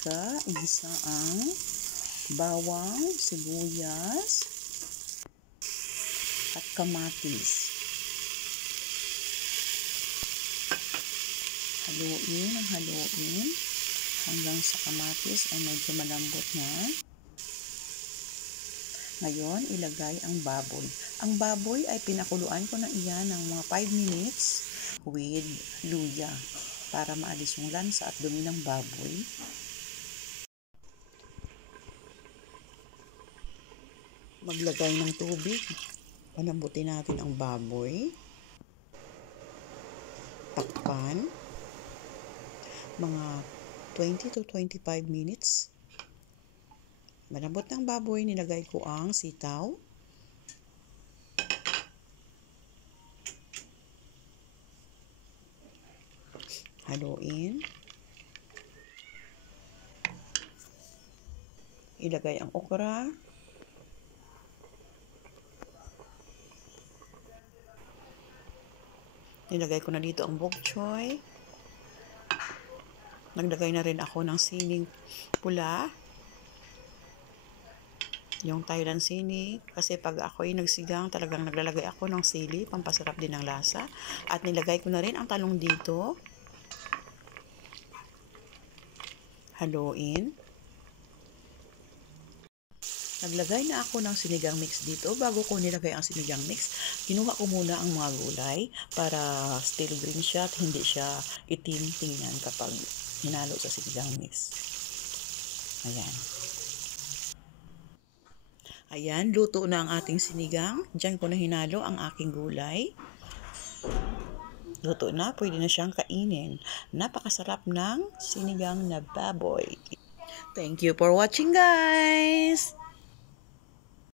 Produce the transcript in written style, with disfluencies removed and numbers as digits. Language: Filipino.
mantika, igisa ang bawang, sibuyas, at kamatis. Haluin ang haluin hanggang sa kamatis ay medyo malambot na. Ngayon, ilagay ang baboy. Ang baboy ay pinakuluan ko na iyan ng mga 5 minutes with luya para maalis yung lansa at dumi ng baboy. Maglagay ng tubig. Palambutin natin ang baboy. Takpan. Mga 20 to 25 minutes. Malambot ng baboy, nilagay ko ang sitaw. Haluin. Ilagay ang okra. Nilagay ko na dito ang bok choy. Naglagay na rin ako ng sining pula. Yung Thailand sini, kasi pag ako'y nagsigang, talagang naglalagay ako ng sili, pampasarap din ng lasa. At nilagay ko na rin ang talong dito. Haluin. Naglagay na ako ng sinigang mix dito. Bago ko nilagay ang sinigang mix, kinuha ko muna ang mga gulay para still green siya at hindi siya itim tingnan kapag hinalo sa sinigang mix. Ayan. Ayan, luto na ang ating sinigang. Diyan ko na hinalo ang aking gulay. Luto na, pwede na siyang kainin. Napakasarap ng sinigang na baboy. Thank you for watching, guys!